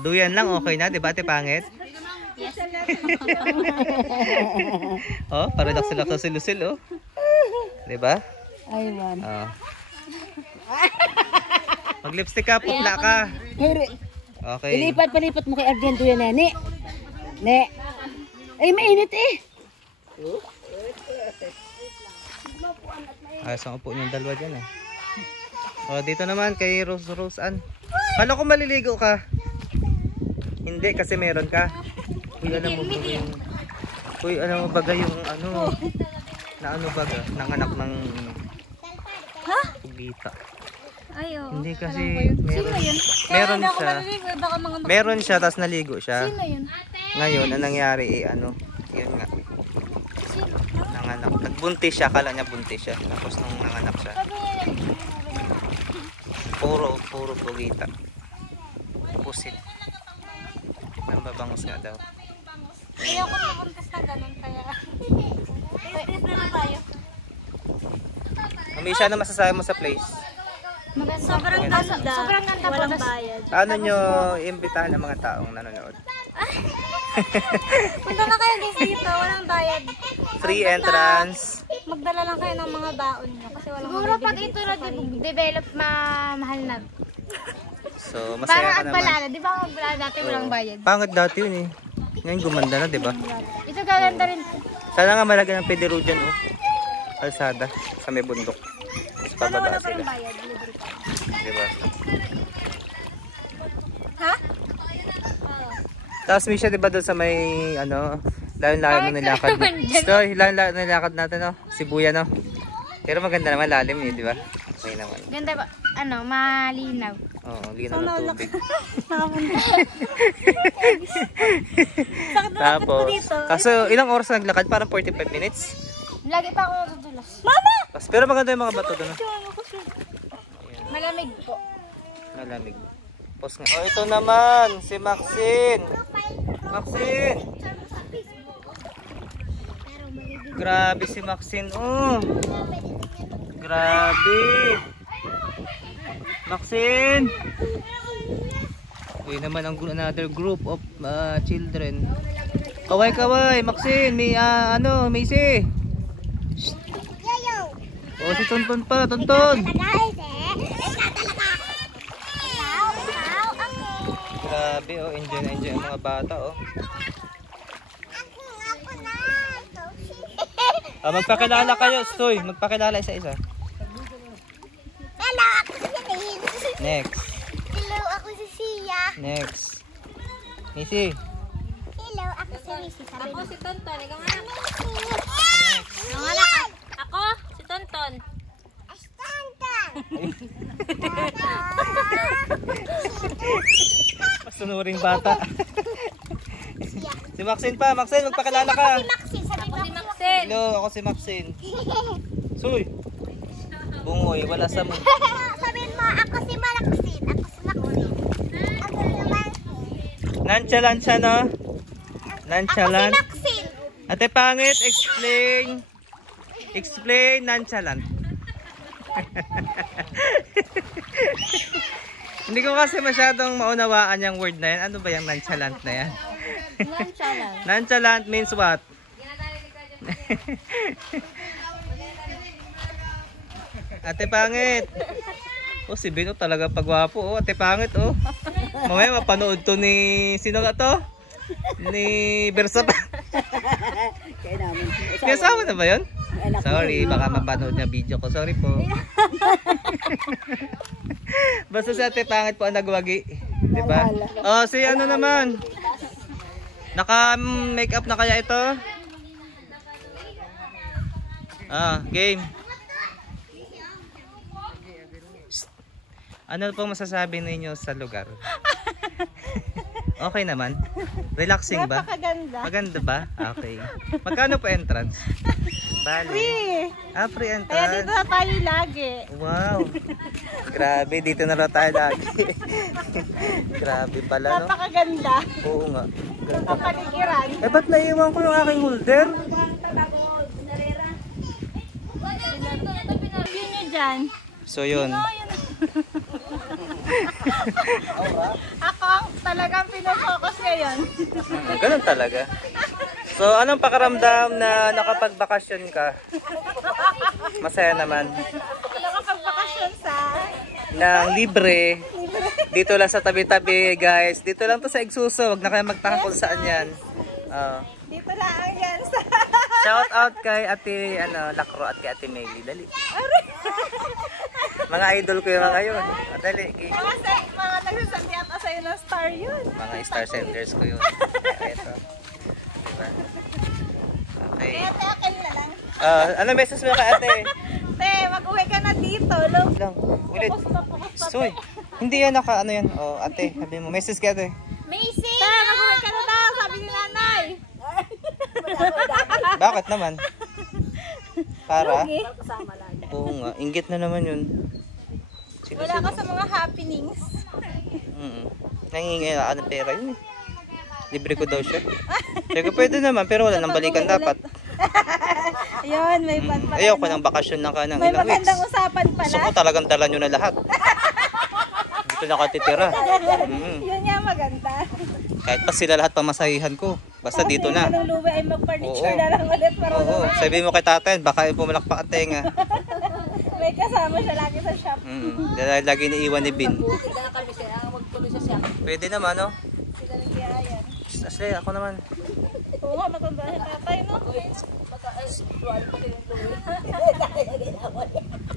Duyan lang, okay na, di ba, ate pangit? Yes. Oh, para sila sa silusil, oh. Di ba? Aywan. Oh. Mag-lipstick ka, putla ka. Okay. Palipat mo kay Argento yan, ne. Ne. Ay, mainit eh. Ayos ang upo niyong dalawa dyan, eh. O, dito naman kay Rose Ann. Paano kung maliligo ka? Hindi, kasi meron ka. Uy, alam mo baga yung... Uy, alam mo baga yung ano... Na ano baga? Nanganak ng... Ha? Pugita. Ay, oo. Hindi kasi Sino yun? meron Kaya siya. Baka mga Meron siya, tapos naligo siya. Sino yun? Ngayon, ang nangyari ano, yun nga. Nanganak. Nagbuntis siya, kala niya buntis siya. Tapos nung nanganak siya, puro pugita. Pusit. Ang babangos nga daw. Kaya ako nabuntis na ganun, kaya... Buntis na lang tayo. Kami siya na masasabi mo sa place. Sobrang ganda. Sobrang ganda po. Walang bayad. Paano nyo imbitahan ang mga taong nanonood? Punta na kayo guys dito, walang bayad. Free entrance. Magdala lang kayo ng mga baon nyo kasi walang Siguro pag ito na-develop, mahal na. So, masaya Parang ka naman. Agbalana, di ba ang Agbalana dati walang bayad? Pangit dati yun eh. Ngayon gumanda na, di ba? Ito gaganda rin. Sana nga malagyan ng pedero dyan, oh. Kalsada, sa may bundok. Tapos pababa sila. bayad. Libre pa. Di ba? Ha? Tapos Misha, di ba doon sa may, ano, layo-layo na nilakad. Story, layo-layo na nilakad natin, no? Sibuya, no? Pero maganda naman, lalim eh, di ba? Okay naman. Ganda ba? Ano, malinaw. Oo, linaw ng tubig. Sakit na Tapos, dito. kaso ilang oras naglakad? Parang 45 minutes. Lagi pa ako natutulas. Mama! Pero maganda yung mga bato doon. Malamig po. Malamig. Pos nga. Oh, ito naman, si Maxine. Maxine! Grabe si Maxine. Oh! Grabe! Maxine! Uy naman ang another group of children. Kaway, Maxine, may Macy. Oh, si Tonton pa, Tonton. Grabe, oh, enjoy na enjoy ang mga bata, oh. Magpakilala kayo, Stoy. Magpakilala isa-isa. Hello, ako si Janine. Next. Hello, ako si Sia. Next. Missy. Hello, ako si Missy. Ako si Tonton. Ikaw nga lang. Ang anak, ako, si Tonton. Pasunuring bata. Si Maxine pa. Maxine, magpakilala ka. Maxine, sabi mo. Si Maxine. Hello, ako si Maxine. Suy. Bungoy, wala sa mo. Sabihin mo, ako si Maxine. Ako si Maxine. Ako naman. Nonchalant siya, no? Nonchalant. Ako si Maxine. Ate Pangit, explain. Explain nonchalant. Hindi ko kasi masyadong maunawaan yung word na yan. Ano ba yung nonchalant na yan? Nonchalant. Nonchalant means what? Ate Pangit. Oh, si Bino talaga pagwapo. Oh, Ate Pangit, oh. Mamaya mapanood to ni... Sino ka to? Ni Bersot. Kaya namin. Kasama na ba yun? Sorry, baka mapanood niya video ko. Sorry po. Basta si Ate Pangit po ang nagwagi. Diba? Oh, si ano naman? Naka-makeup na kaya ito? Game. Ano pong masasabi ninyo sa lugar? Okay naman? Relaxing ba? Napakaganda. Maganda ba? Okay. Magkano po entrance? Bali. Free. Free Kaya entrance. dito na tayo lagi. Wow. Grabe, dito na raw tayo lagi. Grabe pala, no? Napakaganda. Oo nga. Ganda. Kapaligiran. Eh, ba't naiwan ko yung aking holder? Yun nyo dyan. So, yun. Ako. ang talagang pinofocus ngayon. Ganun talaga. So, anong pakaramdam na nakapagbakasyon ka? Masaya naman. Nakapagbakasyon sa... Ng libre. Dito lang sa tabi-tabi, guys. Dito lang to sa Igsuso. Huwag na kayo magtaka kung saan yan. Dito lang yan sa... Shout out kay Ate Lacro at kay Ate Maylie. Dali. Mga idol ko yung mga yun. Dali. Mga nagsasabi ata sa'yo ng star yun. Mga star centers ko yun. Ito. Diba? Okay. Kaya te, akin na lang. Ano message mo kay Ate? Te, mag-uwi ka na dito. Love. Lang. Ulit. Soy. Hindi yan ano yan. Oh, Ate, sabi mo. Message kay Ate. Macy! Te, mag-uwi ka na daw. Sabi ni nanay. Bakit naman? Para? Oo nga. Inggit na naman yun. Wala ka sa mga happenings. Nangingi ng pera yun. Libre ko daw siya. Sabi ko, pwede naman, pero wala nang balikan dapat. Ayun, may pan. Ayoko ng bakasyon ng kanang May ilang weeks. magandang usapan pala. Gusto ko talagang dala nyo na lahat. Dito nakatitira. Yun nga maganda. Kahit pa sila lahat pamasahihan ko. Basta dito na. Anong luwi ay mag-furniture Oo. na lang ulit para Oo. Sabi mo kay tatay, baka pumalakpak at tenga. may kasama siya lagi sa shop. Dahil lagi iniiwan ni Bin. Pwede naman, no? Sila nag-iayan. Ashley, ako naman. Oo nga, matanda siya tatay, no?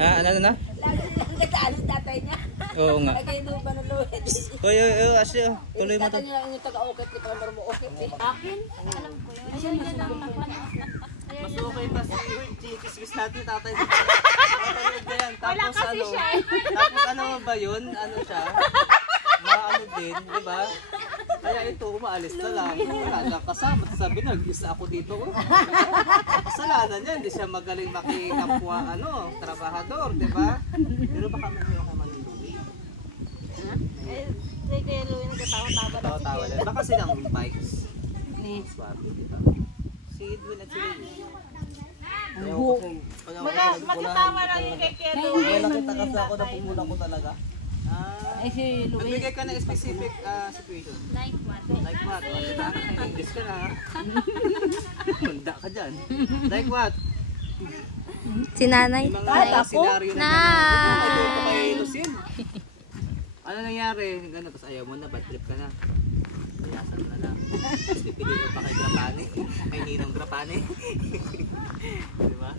Ha? Ano na? Nagkatalo tatay niya. Oo nga. Ay kayo doon ba na luwi? Oy, Ashley, tuloy mo to. Tatay niya lang yung taga-ukit. Di pa mo ukit eh. Akin? Alam ko yun. Ayan na lang. Mas okay pa si Kismis natin, tatay. Wala kasi siya eh. Tapos ano ba yun? Ano siya? Maano din, di ba? Kaya ito, umaalis na lang. Wala lang kasama. Sabi na, isa ako dito. Kasalanan niya, hindi siya magaling makikapwa, trabahador, di ba? Pero baka may ako manuluwi. Say kaya Louie nagkatawa-tawa na si Tawa-tawa lang. Baka silang bikes. Ni Swabi, di ba? Si Edwin at si Lily. Magkatawa lang yung kay Kuya Louie. May nakita kasi ako na pumula ko talaga. Ay si Louie. Nagbigay ka ng specific situation. Like what? Like what? Diba? English ka na. Manda ka dyan. Like what? Si nanay. Yung mga senaryo na Nay! ito kay Lucille. Ano nangyari? Gano'n, tapos ayaw mo na, bad trip ka na. Payasan na lang. Tapos pipiliin pa kay Grapane. Kay Ninong Grapane. Diba?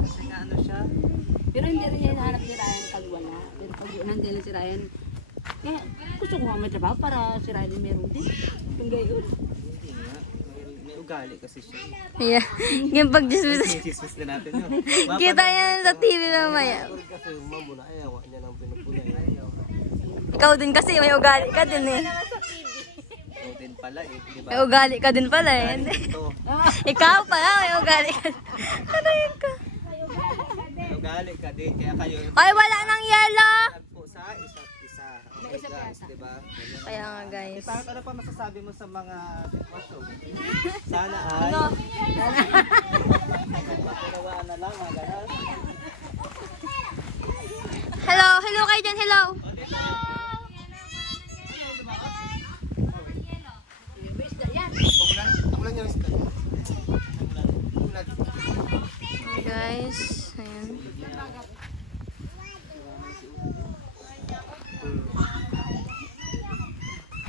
Kasi nga ano siya. Pero hindi rin niya hinahanap si Ryan pag wala. Pero pag nandiyan na si Ryan, eh, gusto ko nga may trabaho para si Ryan meron din. Yung gayon. Hindi nga. May ugali kasi siya. Yeah. Yung pag-dismiss. Chismis na natin yun. Kita yan sa TV mamaya. Kasi yung mamuna, ayaw niya nang pinupulay. Ikaw din kasi, may ugali ka din eh. Ikaw din pala eh. Diba? May ugali ka din pala eh. Ito. Ikaw pala, may ugali ka. Ano yun ka? May ugali ka din. Kaya kayo Ay, wala nang yelo! po sa isa't isa. Okay guys, diba? Kaya nga guys. Bakit ano pa masasabi mo sa mga sitwasyon? Sana ay mapunawaan na lang, ganas. Hello, hello kayo dyan, hello! Guys, ayan.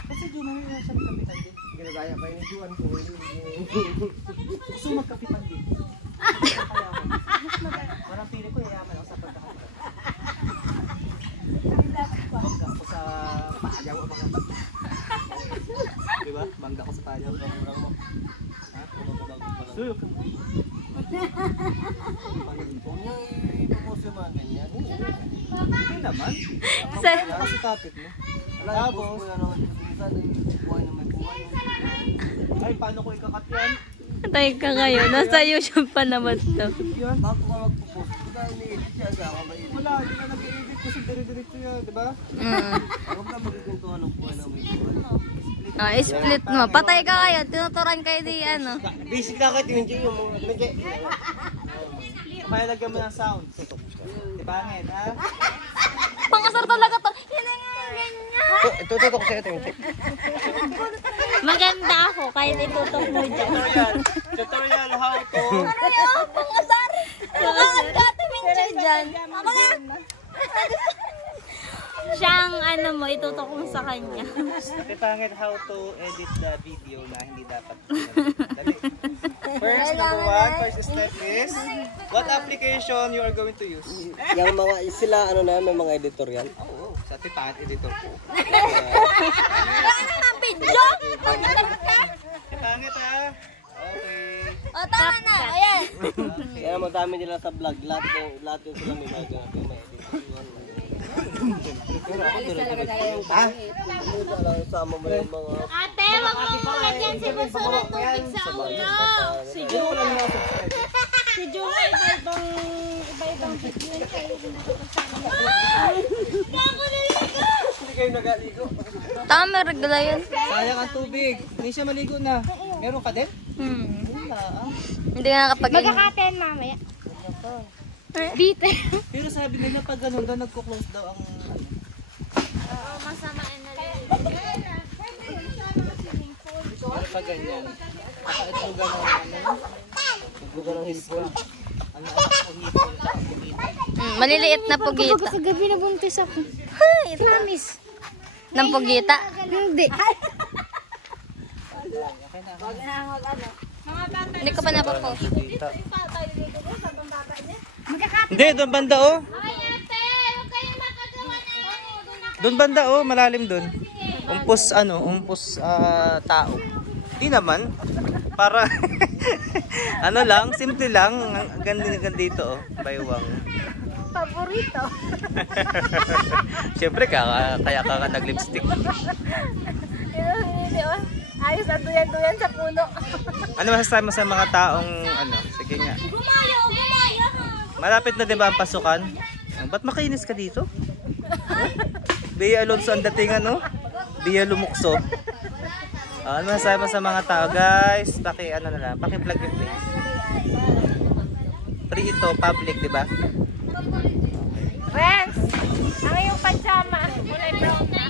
Kasi di namin nasa magkapitan din. Ginagaya pa yung juan ko. Gusto magkapitan din. Parang pili ko yayaman ako sa pagkakapitan. Bangga ako sa paayaw ang mga bata. Diba? Bangga ako sa paayaw ang mga mo. Ha? Suyok. Hindi naman. Kasi tapit mo. Tapos, ay, paano ko ikakat yan? Tay ka ngayon, nasa YouTube pa naman to. Yan. Bago ka magpo-post, dahil ni-edit siya sa ako ba-edit? Wala, hindi na nag-i-edit kasi dire-diretso yan, di ba? Huwag ka magkikuntuhan ng buhay na may buhay. Split mo. Patay ka kayo, tinuturan kayo di ano. Basic na kayo, Tinji, yung mga Tinji. Kaya lagyan mo ng sound. Di ba, Nged, ha? Pangasar talaga to. Yan na nga, ganyan. Tututok sa'yo, Tinchi. Maganda ako kahit itutok mo dyan. Tutorial how to. Siyang ano mo, itutok mo sa kanya. Ate Pangit, how to edit the video na hindi dapat. Dali. First, number one, first step is, what application you are going to use? Yung mga, sila, ano na, may mga editorial. Oo, sa Ate Pangit editor ko. Ate Pangit ha? Okay. Kaya madami nila sa vlog. Lahat yung sila may mga ganap yung may editorial. Ah? Sama mo yung mga... Ate, wag mo lagyan si Bunso ng tubig sa ulo. Si Jowa, iba-ibang video yun kayo. Hindi kayo nagaligo. Tama, regla yun. Sayang ang tubig. Hindi siya maligo na. Meron ka din? Wala ah. Hindi nga kapag Magkakaten mamaya. Dito. Pero sabi nila pag ganun daw, nagko-close daw ang... Oo, masama na lang. Pero pag ganyan, nakaitlugan ng ano? Naglugan ng hipon. Ano ang hipon sa pugita? maliliit na pugita. Sa gabi na buntis ako. Promise. Ng pugita. Hindi. Hindi ko pa napapost. Pugita. Hindi, doon banda oh. Ay, ate, huwag kayong makagawa ng ano. Doon banda oh, malalim doon. Umpos tao. Di naman. Para ano lang, simple lang. Ganda dito oh, baywang. Paborito. Siyempre kaya ka nag-lipstick. Ayos na duyan-duyan sa puno. Ano masasabi mo sa mga taong ano? Sige nga. Gumayo. Malapit na 'di ba ang pasukan? Ba't makinis ka dito? Bea Alonso ang dating ano? Bea Lumukso. Ano masasabi mo sa mga tao, guys? Ano na lang, paki-plug yung place. Free ito, public, 'di ba? Friends, ang iyong pajama. Kulay brown na.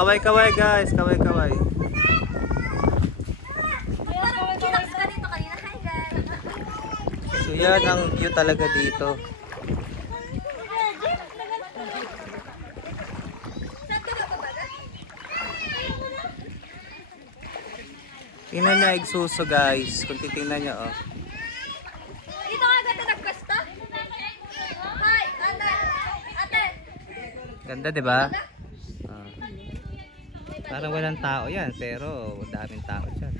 Kaway-kaway guys, kaway-kaway. So yan ang view talaga dito. Tingnan niya igsuso guys, kung titingnan niyo oh. Dito nga ganda nagkasta. Hi, ate. Ganda 'di ba? Parang walang tao 'yan, pero daming tao diyan.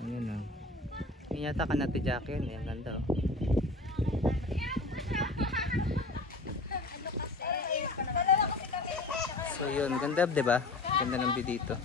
Ayun oh. Yan yata ka natin Jackie yan, ganda oh. So yun, ganda 'di ba? Ganda ng view dito.